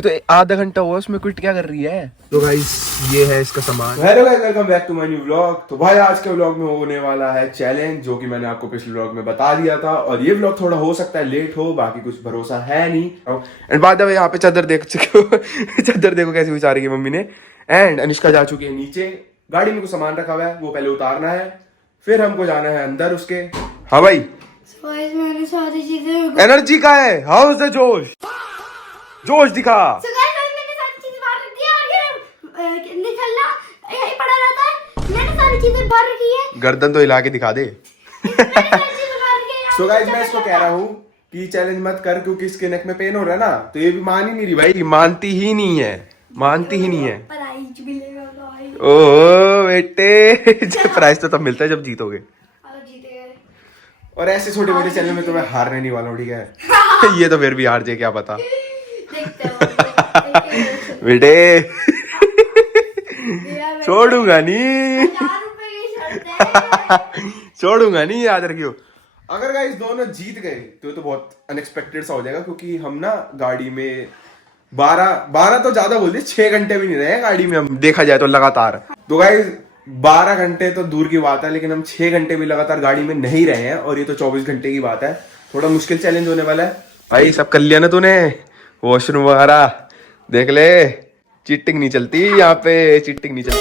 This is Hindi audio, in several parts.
तो आधा घंटा हुआ उसमें क्विट क्या कर रही है। तो गाइस ये है इसका सामान। Hello guys, welcome back to my new vlog. तो भाई आज के व्लॉग में होने वाला है चैलेंज, जो कि मैंने आपको पिछले व्लॉग में बता दिया था। और ये व्लॉग थोड़ा हो सकता है लेट हो, बाकी कुछ भरोसा है नहीं। एंड बाद में यहाँ पे चादर देख चुके हो चादर देखो कैसी बिछा रही है मम्मी ने। एंड अनिष्का जा चुकी है नीचे, गाड़ी में कुछ सामान रखा हुआ है वो पहले उतारना है, फिर हमको जाना है अंदर उसके। हाँ भाई मैंने सारी चीजें एनर्जी का है, हाउ इज द जोश, जोश दिखा। मैंने सारी चीजें बाहर रखी है और ये निकलना यही पड़ा रहता है। मैंने सारी चीजें बाहर रखी है। गर्दन तो हिला के दिखा दे। सो गाइस मैं इसको कह रहा हूँ कि चैलेंज मत कर, क्योंकि इसके नेक में पेन हो रहा है ना। तो ये भी मान ही नहीं रही भाई, मानती ही नहीं है, मानती ही नहीं है। प्राइज मिलेगा भाई। ओह बेटे प्राइज तो तब मिलता है जब जीतोगे। जीते गए। और ऐसे छोटे मोटे चैनल में तो मैं हारने नहीं वाला हूँ, ठीक है। ये तो फिर भी हार जाए क्या पता। देखते हैं बेटे छोड़ूंगा नहीं छोड़ूंगा नहीं, याद रखियो। अगर गाइस दोनों जीत गए तो बहुत अनएक्सपेक्टेड सा हो जाएगा, क्योंकि हम ना गाड़ी में 12 तो ज्यादा बोल दिए, 6 घंटे भी नहीं रहे गाड़ी में हम, देखा जाए तो लगातार। तो गाइस 12 घंटे तो दूर की बात है, लेकिन हम 6 घंटे भी लगातार गाड़ी में नहीं रहे हैं, और ये तो 24 घंटे की बात है। थोड़ा मुश्किल चैलेंज होने वाला है भाई। सब कर लिया ना तूने, वॉशरूम वगैरह देख ले, चीटिंग नहीं चलती यहाँ पे, चीटिंग नहीं चलती।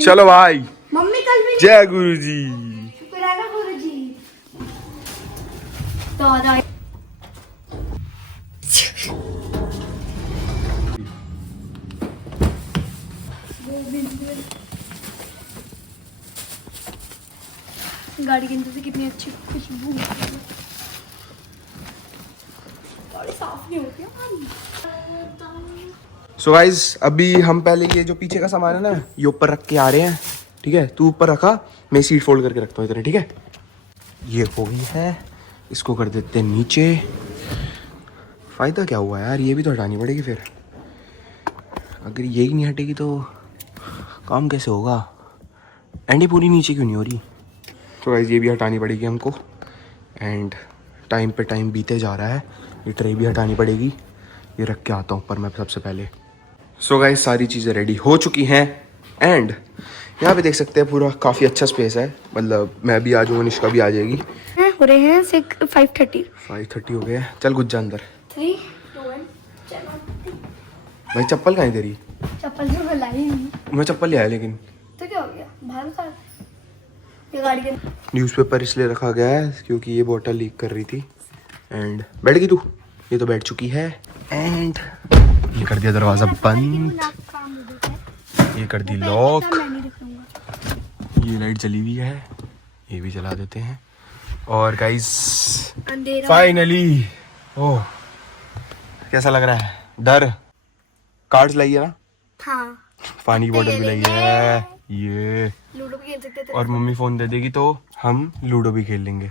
चलो भाई, मम्मी कल भी जय गुरु जी। शुक्राना गुरु जी। तो आ गाड़ी के अंदर से कितनी अच्छी खुशबू, गाड़ी साफ नहीं होती है। सो गाइस अभी हम पहले ये जो पीछे का सामान है ना, ये ऊपर रख के आ रहे हैं, ठीक है। तू ऊपर रखा, मैं सीट फोल्ड करके रखता हूँ इधर, ठीक है। ये हो गई है, इसको कर देते हैं नीचे। फायदा क्या हुआ यार, ये भी तो हटानी पड़ेगी फिर। अगर यही नहीं हटेगी तो काम कैसे होगा। एंडी पूरी नीचे क्यों नहीं हो रही। तो गाइस ये भी हटानी पड़ेगी हमको। एंड टाइम पे टाइम बीते जा रहा है, ये ट्रे भी हटानी पड़ेगी। ये रख के आता हूँ ऊपर मैं सबसे पहले। सो गाइस सारी चीज़ें रेडी हो चुकी हैं। एंड यहाँ पे देख सकते हैं पूरा काफ़ी अच्छा स्पेस है, मतलब मैं भी आ जाऊँगा, निष्का भी आ जाएगी। हो रहे हैं 5:30 हो गया। चल कुछ जा अंदर। 3, 2, 1 चलो। भाई चप्पल कहाँ है तेरी। चप्पल तो लाई नहीं, मैं चप्पल ले आया, लेकिन तो क्या हो गया, बाहर उतार ये गाड़ी के। न्यूज़पेपर इसलिए रखा गया है क्योंकि ये बोतल लीक कर रही थी। एंड बैठ गई तू, ये तो बैठ चुकी है। एंड ये कर दिया दरवाज़ा बंद, ये कर दी लॉक, ये लाइट जली हुई है, ये भी जला देते हैं। और गाइस फाइनली, ओह कैसा लग रहा है। डर कार्ड्स लाई है ना, हाँ पानी की बोतल भी लाई है, ये लूडो भी खेल सकते थे। और मम्मी फोन दे देगी तो हम लूडो भी खेल लेंगे।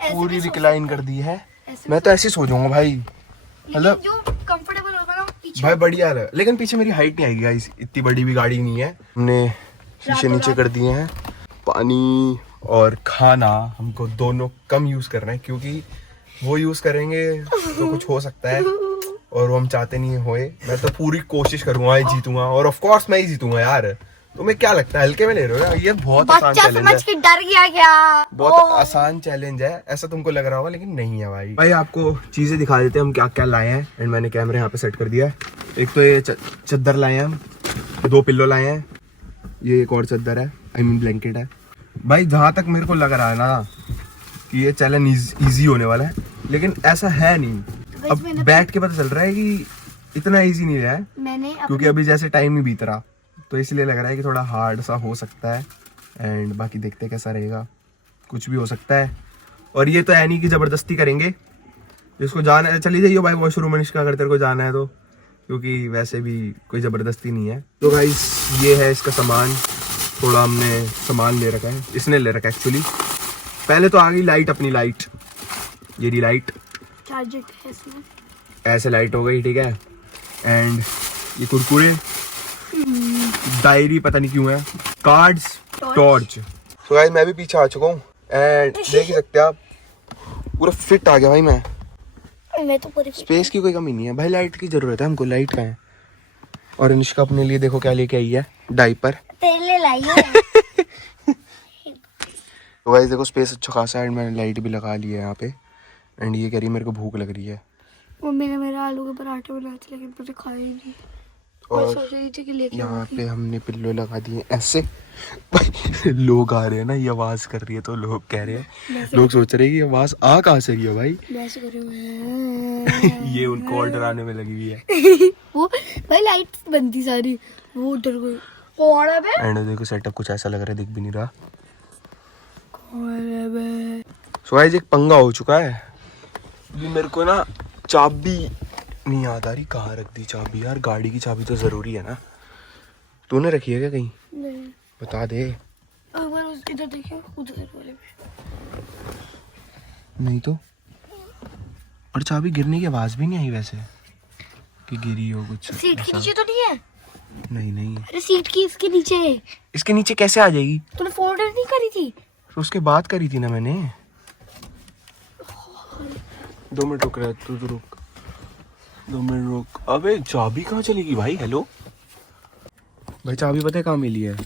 पूरी रिक्लाइन कर दी है। मैं तो ऐसे ही सो जाऊंगा भाई, मतलब जो कंफर्टेबल होगा ना पीछे। भाई बढ़िया है, लेकिन पीछे मेरी हाइट नहीं आएगी गाइस, इतनी बड़ी भी गाड़ी नहीं है। हमने शीशे नीचे कर दिए हैं। पानी और खाना हमको दोनों कम यूज करना है, क्योंकि वो यूज करेंगे तो कुछ हो सकता है, और वो हम चाहते नहीं होए। मैं तो पूरी कोशिश करूंगा, जीतूंगा, और ऑफ कोर्स मैं ही जीतूंगा यार। तुम्हें क्या लगता है, हल्के में ले रहे हो यार, ये बहुत आसान बच्चा चैलेंज समझ है। के डर गया क्या। बहुत आसान चैलेंज है, ऐसा तुमको लग रहा होगा, लेकिन नहीं है भाई। भाई आपको चीजें दिखा देते हैं हम क्या क्या लाए हैं। एंड मैंने कैमरे यहाँ पे सेट कर दिया है। एक तो ये चद्दर लाए हैं हम, 2 पिल्लो लाए हैं, ये एक और चद्दर है, आई मीन ब्लैंकेट है। भाई जहाँ तक मेरे को लग रहा है ना कि ये चैलेंज इजी होने वाला है, लेकिन ऐसा है नहीं। अब बैठ के पता चल रहा है कि इतना इजी नहीं है, क्योंकि अभी जैसे टाइम नहीं बीत रहा, तो इसलिए लग रहा है कि थोड़ा हार्ड सा हो सकता है। एंड बाकी देखते हैं कैसा रहेगा, कुछ भी हो सकता है। और ये तो है नहीं कि ज़बरदस्ती करेंगे, जिसको जाना है चली जाइए भाई वॉशरूम में, निष्का अगर तेरे को जाना है तो, क्योंकि वैसे भी कोई ज़बरदस्ती नहीं है। तो गाइस ये है इसका सामान, थोड़ा हमने सामान ले रखा है, इसने ले रखा है एक्चुअली। पहले तो आ गई लाइट, अपनी लाइट, ये रही लाइट, चार्जर है इसमें, ऐसे लाइट हो गई, ठीक है। एंड ये कुरकुरे, डायरी पता नहीं क्यों है, कार्ड्स, टॉर्च। तो गाइस मैं भी पीछे आ चुका हूँ, एंड देख ही सकते हैं आप, पूरा फिट आ गया भाई मैं तो पूरी स्पेस की कोई कमी नहीं है भाई। लाइट की जरूरत है हमको, लाइट का है। और अनुष्का अपने लिए देखो क्या लेके आई है, डाइपर। तेरे लाई है। तो गाइस देखो स्पेस अच्छा खासा है, एंड मैंने लाइट भी लगा ली है यहाँ पे। एंड ये कह रही है मेरे को भूख लग रही है। मम्मी ने मेरा आलू के पराठे बनाए थे लेकिन मुझे खाए ही नहीं। और सोच रही थी कि लेके यहाँ पे हमने पिल्लो लगा दिए ऐसे। भाई लोग आ रहे हैं ना, ये आवाज कर रही है तो लोग कह रहे हैं, लोग सोच रहे हैं कि आवाज आ कहाँ से रही है भाई। वैसे कर रहे हैं। ये उनको और डराने में लगी हुई है। वो भाई लाइट बनती सारी, वो डर गई। कौन है बे? एंड देखो सेटअप कुछ ऐसा लग रहा है, दिख भी नहीं रहा। कौन है बे? सो गाइस एक पंगा हो चुका है। ये मेरे को ना चाबी नहीं याद आ रही, कहाँ रख दी चाबी यार। गाड़ी की चाबी तो जरूरी है ना। तूने रखी है क्या कहीं? नहीं। बता दे। अगर उस इधर देखिए, उधर वाले पे। नहीं तो। और चाबी गिरने की आवाज भी नहीं आई वैसे कि गिरी हो कुछ। सीट के नीचे तो नहीं है? नहीं नहीं, अरे सीट की इसके नीचे है। इसके नीचे कैसे आ जाएगी? तूने फोल्डर नहीं करी थी? तो उसके बाद करी थी ना मैंने। 2 मिनट रुक रहा है, तू तो रुक। 2 मिनट रुक। अबे चाबी कहाँ चली गई भाई? हेलो भाई, चाबी पता है कहाँ मिली है?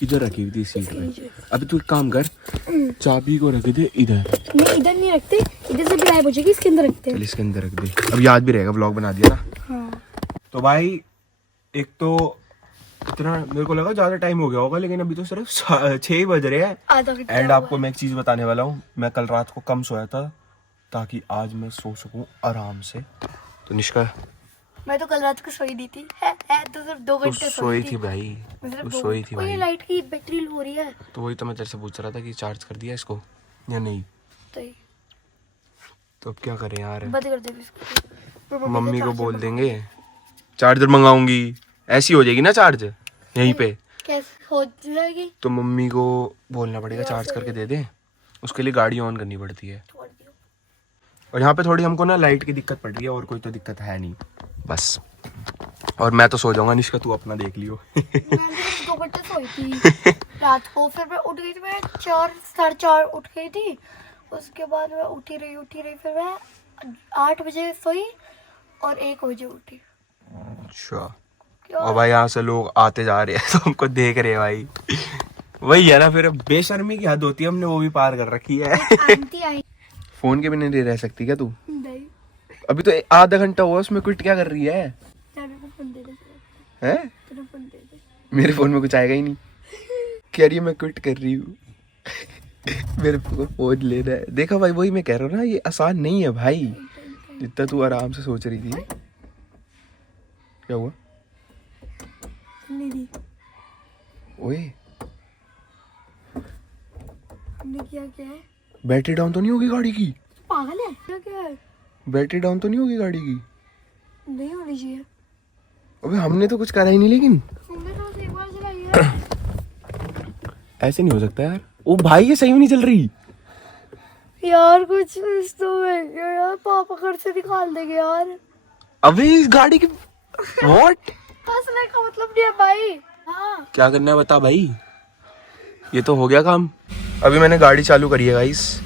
इधर रखी हुई थी सीट पे। अभी तू एक काम कर, चाबी को रख दे इधर। नहीं इधर नहीं रखते, इधर से गायब हो जाएगी, इसके अंदर रखते हैं। चल इसके अंदर रख दे, अब याद भी रहेगा, व्लॉग बना दिया ना। हाँ। तो भाई एक तो इतना मेरे को लगा ज्यादा टाइम हो गया होगा, लेकिन अभी तो सिर्फ 6 ही बज रहे हैं। आधा घंटा एंड हुआ। आपको मैं एक चीज बताने वाला हूँ, मैं कल रात को कम सोया था ताकि आज मैं सो सकूं आराम से। तो निष्का मैं तो कल रात को सोई दी थी। है तो सिर्फ 2 घंटे सोई थी भाई, सिर्फ तू 2 सोई थी और ये भाई। लाइट की बैटरी लो हो रही है। तो वही तो मैं तेरे से पूछ रहा था कि चार्ज कर दिया इसको या नहीं। तो अब क्या करें यार? बंद कर दे इसको। मम्मी को बोल देंगे चार्जर मंगाऊंगी, ऐसी हो जाएगी ना चार्ज यहीं पे। कैसे हो जाएगी? तो मम्मी को बोलना पड़ेगा चार्ज करके दे दे, उसके लिए गाड़ी ऑन करनी पड़ती है। छोड़ दियो। और यहाँ पे थोड़ी हमको ना लाइट की दिक्कत पड़ रही है, और कोई तो दिक्कत है नहीं बस। और मैं तो सो जाऊंगा, निष्का तू अपना देख लियो। मैं 2 घंटे सोई थी रात को, फिर मैं उठ गई थी। मैं 4 उठ गई थी। उसके बाद मैं उठी रही फिर मैं 8 बजे सोई और 1 बजे उठी। अच्छा। और भाई यहाँ से लोग आते जा रहे हैं तो हमको देख रहे हैं भाई। वही है ना, फिर बेशर्मी की हद होती है, हमने वो भी पार कर रखी है। आंटी आई। फोन के बिना नहीं रह सकती क्या तू? नहीं। अभी तो आधा घंटा हुआ, उसमें क्विट क्या कर रही है? तेरे को फोन दे दे। हैं? तेरे फोन दे दे। मेरे फोन में कुछ आएगा ही नहीं। कह रही है मैं क्विट कर रही हूँ। मेरे को फोन लेना है। देखा भाई, वही मैं कह रहा हूँ ना, ये आसान नहीं है भाई जितना तू आराम से सोच रही थी। क्या हुआ? नहीं दी। ओए हमने क्या है? बैटरी डाउन तो नहीं होगी गाड़ी की? पागल है क्या है? बैटरी डाउन तो नहीं होगी गाड़ी की? नहीं होनी चाहिए। अबे हमने तो कुछ करा ही नहीं। लेकिन हमने तो बस एक बार चलाई है। ऐसे नहीं हो सकता यार। ओ भाई ये सही में नहीं चल रही यार। कुछ तो यार, पापा घर से निकाल देंगे यार। अबे इस गाड़ी की व्हाट? फंसने का मतलब नहीं है भाई। हाँ। क्या करना है बता भाई, ये तो हो गया काम। अभी मैंने गाड़ी चालू करी है गाइस,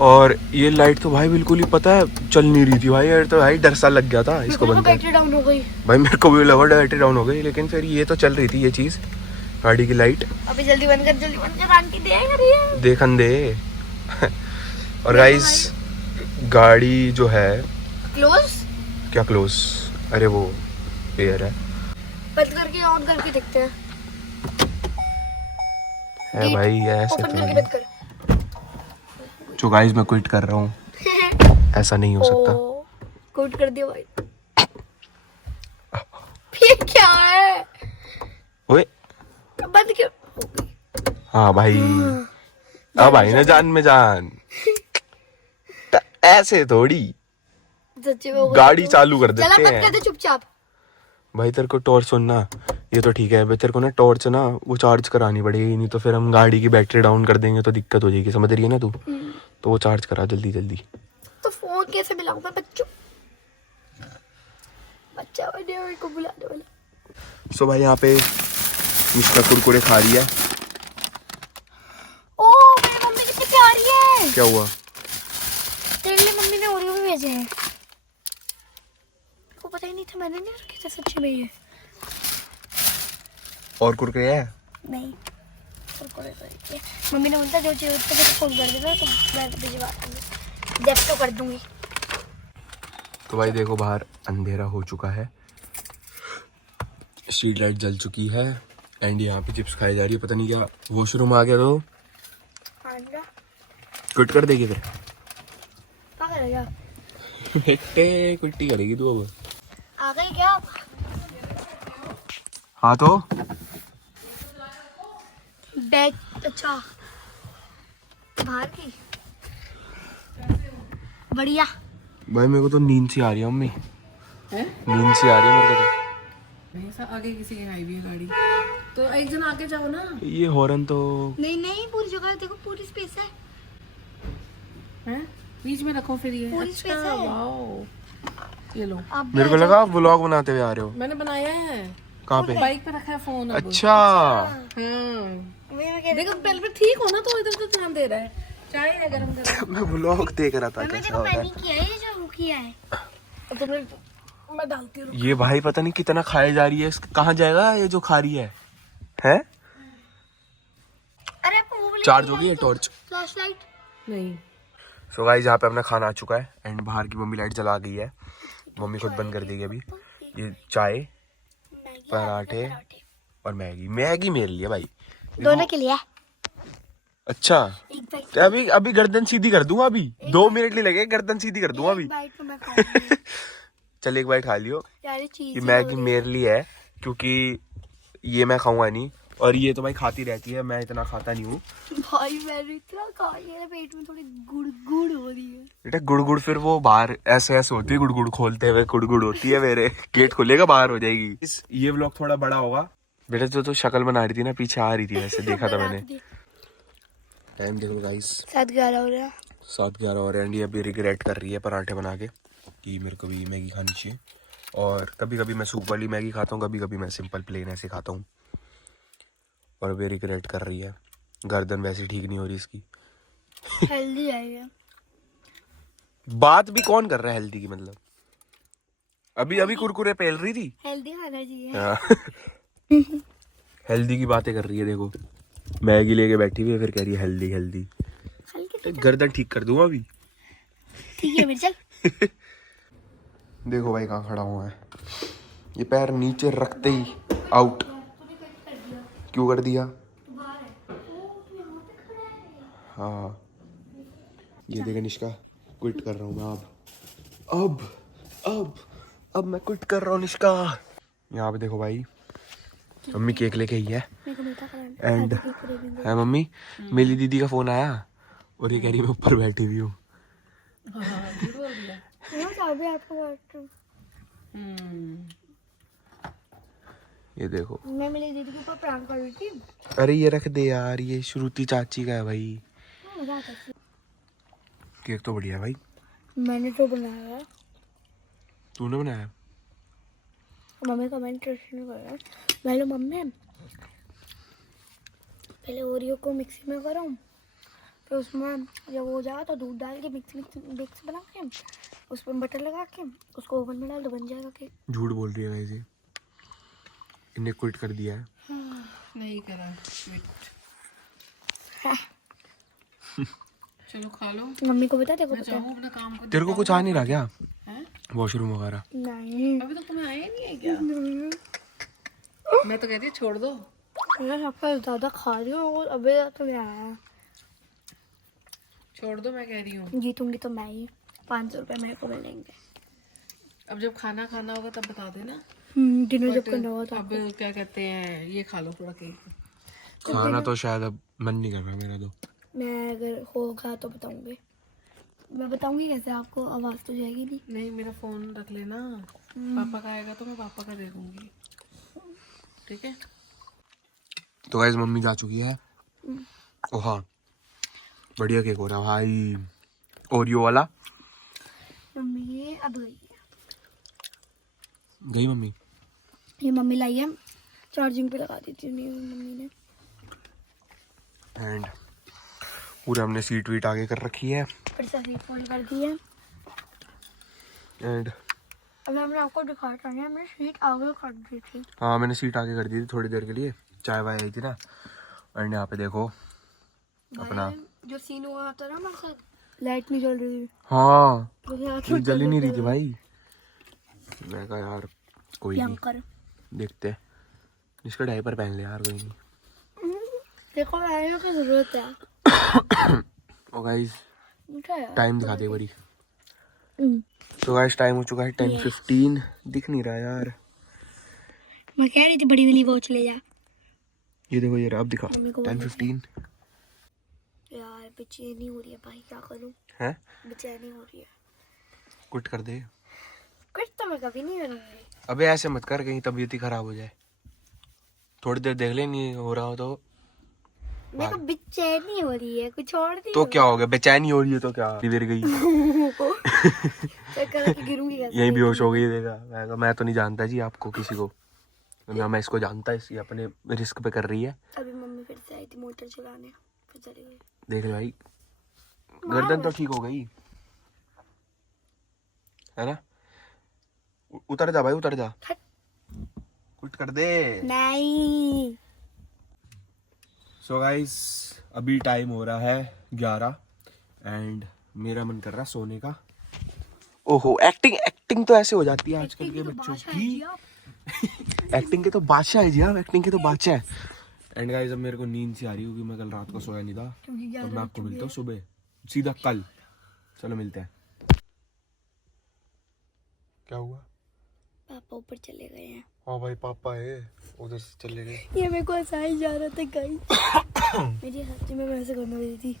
और ये लाइट तो भाई बिल्कुल ही पता है चल नहीं रही थी भाई। यार तो भाई डर सा लग गया था इसको बंद कर। बैटरी डाउन हो गई भाई मेरे को भी लगा बैटरी डाउन हो गई, लेकिन फिर ये तो चल रही थी ये चीज, गाड़ी की लाइट। अभी जल्दी बंद कर आंटी देख रही है। देखन दे। और गाइस गाड़ी जो है क्लोज क्या क्लोज? अरे वो एयर है। बंद करके ऑन करके देखते हैं। है भाई ऐसे ओपन तो करके नहीं। बंद कर। जो गाइस मैं क्विट कर रहा हूँ, ऐसा नहीं हो सकता। क्विट कर दिया भाई। ये क्या है? ओए बंद क्यों? हाँ भाई, अब भाई ना जान में जान। ऐसे थोड़ी सच्ची में गाड़ी चालू कर चला देते बंद कर दे हैं चुपचाप। भाई। तेरे को टॉर्च सुनना, ये तो ठीक है भाई। तेरे को ना टॉर्च ना वो चार्ज करानी पड़ेगी, नहीं तो फिर हम गाड़ी की बैटरी डाउन कर देंगे तो दिक्कत हो जाएगी, समझ रही है ना तू? तो वो चार्ज करा जल्दी जल्दी। तो फोन कैसे मिलाऊं मैं बच्चों? बच्चा बने हुए को बुलाने वाला। सो भाई यहाँ पे निष्का कुरकुरे खा रही है। ओ मेरी मम्मी कितनी क्या हुआ? तेरे लिए मम्मी ने ओरियो भी भेजे हैं। को पता ही नहीं था, मैंने नहीं रखे थे सच्ची में ये। और कुरकुरे है? नहीं, कुरकुरे तो नहीं है। मम्मी ने बोला जो चाहिए उसको मुझे फोन कर देना तो मैं भिजवा दूंगी, जेप्टो कर दूंगी। तो भाई देखो बाहर अंधेरा हो चुका है, स्ट्रीट लाइट जल चुकी है एंड यहाँ पे चिप्स खाई जा रही है। पता नहीं क्या वॉशरूम आ गया तो क्विट कर देगी फिर। क्या करेगा? बेटे क्विट करेगी तू अब। आ गई क्या? हाँ तो बैग अच्छा बाहर की बढ़िया। भाई मेरे को तो नींद सी आ रही है मम्मी, नींद सी आ रही है मेरे को तो। नहीं सर, आगे किसी की आई हुई है गाड़ी, तो एक जन आगे जाओ ना। ये हॉर्न तो नहीं नहीं, पूरी जगह देखो, पूरी स्पेस है। हैं? बीच में रखो फिर ये। पूरी अच्छा, space है। वाओ, ये लो। आप भी मेरे को आ जाओ। लगा आप व्लॉग बनाते हुए आ रहे हो। मैंने बनाया है। कहाँ पे? बाइक पे रखा है फोन अब। अच्छा हाँ। मैं कह रही देखो पहले भी ठीक हो ना, तो इधर तो ध्यान दे रहा है। चाय है गरम गरम। मैं व्लॉग देख रहा था मैं कैसा देखो होता है। मैंने किया है ये जो किया है। तुमने मैं डालती हूँ। ये भाई पता नहीं कितना खाए जा रही है, कहाँ जाएगा ये जो खा रही है? हैं? अरे आपको वो वाली चार्ज हो गई है टॉर्च? Flash light? नहीं, सो गाइस यहाँ पे अपना खाना आ चुका है एंड बाहर की मम्मी लाइट जला गई है। मम्मी खुद बंद कर देगी अभी। ये चाय, पराठे और मैगी। मैगी मेरे लिए भाई, दोनों के लिए है। अच्छा एक बाइट तो अभी अभी गर्दन सीधी कर दूंगा, अभी 2 मिनट नहीं लगे, गर्दन सीधी कर दूंगा अभी। बाइट में मैं खाऊंगी। चल एक बाइट खा लियो। यार ये ये चीज मैगी मेरे लिए है क्योंकि ये मैं खाऊंगा नहीं, और ये तो भाई खाती रहती है, मैं इतना खाता नहीं हूँ। भाई मैंने इतना खा लिया, पेट में थोड़ी गुड़ गुड़ हो रही है। बेटा गुड़ फिर वो बाहर ऐसे ऐसे होती है, गुड़ खोलते हुए गुड़ होती है, मेरे गेट खोलेगा बाहर हो जाएगी। ये व्लॉग थोड़ा बड़ा होगा। बेटा तो शक्ल बना रही थी ना, पीछे आ रही थी वैसे, देखा था मैंने। टाइम देखो गाइस, 7:11 हो रहा है। 7:11 हो रहे हैं। ये अभी रिग्रेट कर रही है पराठे बना के कि मेरे को भी मैगी खानी चाहिए। और कभी कभी मैं सूप वाली मैगी खाता हूँ, कभी कभी मैं सिंपल प्लेन ऐसे खाता हूँ। और अभी रिग्रेट कर रही है, गर्दन वैसे ठीक नहीं हो रही इसकी। हेल्दी है ये। बात भी कौन कर रहा है हेल्दी की, मतलब अभी अभी कुरकुरे पेल रही थी। हेल्दी खाना चाहिए। हेल्दी की बातें कर रही है, देखो मैगी लेके बैठी हुई है, फिर कह रही है हेल्दी हेल्दी। हल्की गर्दन ठीक कर दूंगा अभी। ठीक है मिर्चल। देखो भाई कहाँ खड़ा हुआ है, ये पैर नीचे रखते ही आउट। क्यों कर दिया? हाँ ये देखा निष्का, क्विट कर रहा हूँ मैं अब मैं क्विट कर रहा हूँ निष्का। यहाँ पे देखो भाई मम्मी केक लेके आई है एंड है मम्मी, मेरी दीदी का फोन आया और ये कह रही मैं ऊपर बैठी हुई हूँ। ये देखो मैं मेरी दीदी के ऊपर प्रैंक कर रही थी। अरे ये रख दे यार, ये श्रुति चाची का है भाई। केक तो बढ़िया है भाई। मैंने तो बनाया है। तूने बनाया? मम्मी कमेंट नहीं कर रहा। पहले मम्मी पहले ओरियो को मिक्सी में करो, फिर उसमें जब हो जाए तो दूध डाल के मिक्स बना के उसमें बटर लगा के उसको ओवन में डाल दो, बन जाएगा केक। झूठ बोल रही है भाई जी, इन्हें क्विट कर दिया है। नहीं करा क्विट। चलो खा लो। मम्मी को बता, देखो मैं पता जाऊँ अपना काम को। तेरे को कुछ आ नहीं रहा क्या हैं? वॉशरूम वगैरह? नहीं। अभी तो तुम्हें आया नहीं है क्या? मैं तो कहती हूँ छोड़ दो। मैं सबसे ज्यादा खा रही हूँ और अभी तक नहीं आया। छोड़ दो मैं कह रही हूँ। जीतूंगी तो मैं ही, 500 रुपए मेरे को मिलेंगे। अब जब खाना खाना होगा तब बता देना। डिनर जब But करना होगा तो। अब क्या कहते हैं, ये खा लो थोड़ा केक। खाना तो शायद अब मन नहीं कर रहा मेरा तो। मैं अगर होगा तो बताऊंगी। मैं बताऊंगी कैसे आपको, आवाज तो जाएगी नहीं। नहीं मेरा फोन रख लेना, पापा का आएगा तो मैं पापा का दे दूंगी, ठीक है? तो गाइस मम्मी जा चुकी है। ओ हाँ बढ़िया केक हो रहा है भाई, ओरियो वाला। मम्मी अब गई है। गई मम्मी? ये मम्मी लाई है, चार्जिंग पे लगा दी थी नहीं मम्मी ने। एंड पूरे हमने सीट वीट आगे कर रखी है फिर से सीट फोल्ड कर दी है। एंड अभी हमने आपको दिखाया था, हमने सीट आगे कर दी थी। हाँ मैंने सीट आगे कर दी थी थोड़ी देर के लिए, चाय वाय आई थी ना। एंड यहाँ पे देखो अपना जो सीन हुआ था ना हमारे साथ, लाइट नहीं जल रही थी। हाँ तो यहाँ ये जल ही नहीं रही थी भाई। मैं कहा यार कोई नहीं, भयंकर। देखते हैं। इसका डायपर पहन ले यार, कोई नहीं। देखो आने की जरूरत है। ओ गाइस मीठा है। टाइम दिखा दे बड़ी। हम्म। तो गाइस टाइम हो चुका है 10:15। दिख नहीं रहा यार। मैं कह रही थी बड़ी वाली वॉच ले जा। ये देखो ये रहा, अब दिखा मम्मी को 10:15 यार। बेचैनी हो रही है भाई, क्या करूं? है। बेचैनी हो रही है। कुछ कर दे। कुछ तो मैं कभी नहीं करूंगी। अबे ऐसे मत कर, कहीं तबीयत ही खराब हो जाए। थोड़ी देर देख ले, नहीं हो रहा हो तो। मेरे को बेचैनी हो रही है, कुछ और नहीं। तो क्या हो गया, बेचैनी हो रही है तो क्या गिर गई? चक्कर में गिरूंगी कैसे? यही बेहोश हो गई। देखा मैं तो नहीं जानता जी आपको किसी को, ना मैं इसको जानता। ये अपने रिस्क पे कर रही है। अभी मम्मी फिर से आई थी मोटर चलाने, फिर चली गई। देख ले भाई, गर्दन तो ठीक हो गई है ना। उतर जा भाई, उतर जा। कुछ कर दे। नहीं। सो गाइस अभी टाइम हो रहा है 11 एंड मेरा मन कर रहा है सोने का। ओहो, एक्टिंग तो ऐसे हो जाती है आजकल के बच्चों की। एक्टिंग के तो बादशाह है जी आप, एक्टिंग के तो बादशाह है। एंड गाइस अब मेरे को नींद सी आ रही होगी, मैं कल रात को सोया नहीं था। तो मैं आपको मिलता हूँ सुबह, सीधा कल। चलो मिलते हैं। क्या हुआ? पापा ऊपर चले गए हैं। हाँ भाई पापा है, उधर से चले गए। ये मेरे को हंसाया जा रहा था गाइस। मेरी सच्ची में वैसे करने वाली थी।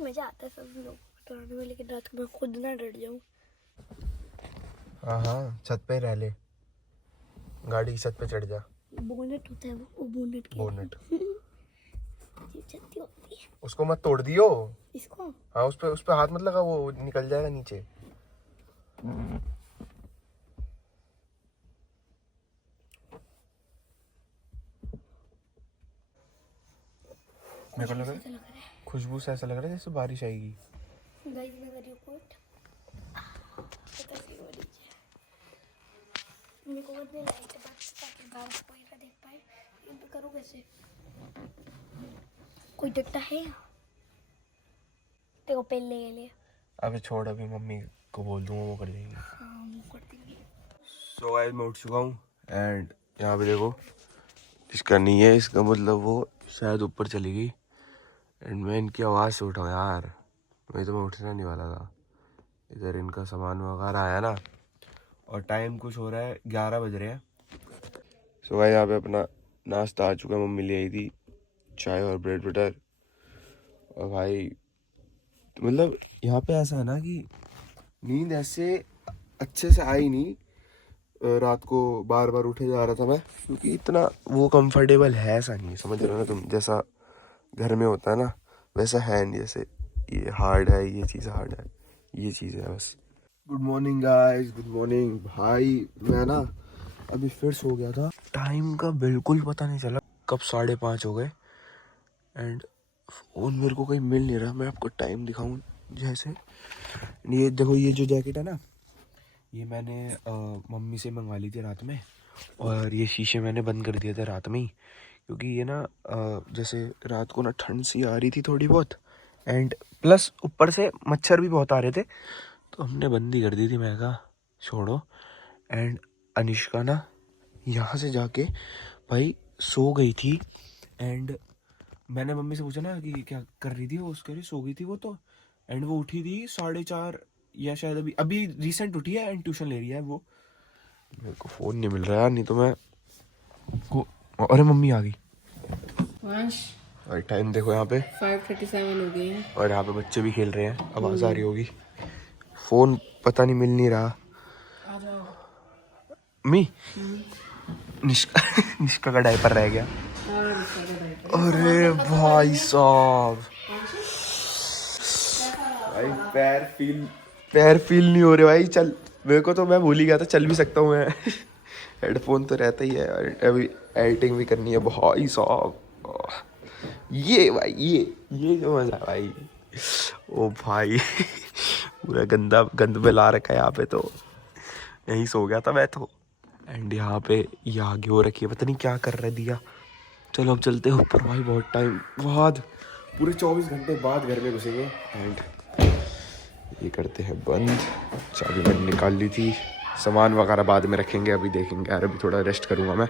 मजा आता है सब लोग कराने में, लेकिन रात को मैं खुद ना डर जाऊं। हाँ छत पे रह ले, गाड़ी की छत पे चढ़ जा। बोनेट होता है वो बोनेट के। बोनेट छत्ती होती है। उसको मत तोड़ दियो। इसको हाँ उस पे हाथ मत लगा, वो निकल जाएगा नीचे। मेरे को लग रहा है खुशबू से ऐसा लग रहा है जैसे बारिश आएगी। गाइस मैं कर रही हूँ कोट। मेरे को बदले लाइट बस ताकि बारिश कोई ना देख पाए। इन पे करूँ कैसे? कोई डट्टा है? तेरे को पहले के लिए। अबे छोड़, अभी मम्मी को बोल दूंगा, वो कर देंगे। हाँ वो कर देंगे। सो गाइस मैं उठ चुका हूँ एंड यहाँ पे देखो इसका नहीं है, इसका मतलब वो शायद ऊपर चली गई। एंड मैं इनकी आवाज़ से उठा यार, मैं उठना नहीं वाला था। इधर इनका सामान वगैरह आया ना, और टाइम कुछ हो रहा है 11 बज रहे हैं। सो भाई यहाँ पे अपना नाश्ता आ चुका है, मम्मी ले आई थी चाय और ब्रेड बटर। और भाई तो मतलब यहाँ पे ऐसा है ना कि नींद ऐसे अच्छे से आई नहीं। रात को बार बार उठे जा रहा था मैं, क्योंकि इतना वो कंफर्टेबल है ऐसा नहीं है, समझ रहे हो ना तुम। जैसा घर में होता है ना वैसा है नहीं, जैसे ये हार्ड है, ये चीज़ हार्ड है, ये चीज़ है बस। Good morning guys, good morning. भाई मैं ना अभी फिर सो गया था, टाइम का बिल्कुल पता नहीं चला कब 5:30 हो गए। एंड फोन मेरे को कहीं मिल नहीं रहा। मैं आपको टाइम दिखाऊं जैसे, ये देखो ये जो जैकेट है ना, ये मैंने मम्मी से मंगवा ली थी रात में। और ये शीशे मैंने बंद कर दिए थे रात में ही, क्योंकि ये ना जैसे रात को ना ठंड सी आ रही थी थोड़ी बहुत, एंड प्लस ऊपर से मच्छर भी बहुत आ रहे थे, तो हमने बंद ही कर दी थी। मैं कहा छोड़ो। एंड अनिष्का ना यहाँ से जाके भाई सो गई थी। एंड मैंने मम्मी से पूछा ना कि क्या कर रही थी वो, उसके लिए सो गई थी वो तो। एंड वो उठी थी 4:30 या शायद अभी रिसेंट उठी है एंड ट्यूशन ले रही है वो। मेरे को फ़ोन नहीं मिल रहा है, नहीं तो मैं को। अरे मम्मी आ गई। और टाइम देखो यहाँ पे 5:37 हो गए हैं। और यहाँ पे बच्चे भी खेल रहे हैं, आवाज़ आ रही होगी। फ़ोन पता नहीं मिल नहीं रहा। आ जाओ मी निष्का का डायपर रह गया। अरे भाई साहब, भाई पैर फील नहीं हो रहे भाई। चल मेरे को तो, मैं भूल ही गया था चल भी सकता हूँ मैं। हेडफोन तो रहता ही है, और अभी एडिटिंग भी करनी है भाई साहब। ये भाई ये जो मजा है भाई। ओ भाई पूरा गंदा गंद में ला रखा है यहाँ पे, तो यहीं सो गया था मैं तो। एंड यहाँ पे ये आगे हो रखी है, पता नहीं क्या कर रहा दिया। चलो अब चलते हैं ऊपर भाई, बहुत टाइम बाद, पूरे 24 घंटे बाद घर में घुसेंगे। एंड ये करते हैं बंद, चाबी मैंने निकाल ली थी, सामान वगैरह बाद में रखेंगे, अभी देखेंगे यार, अभी थोड़ा रेस्ट करूँगा मैं।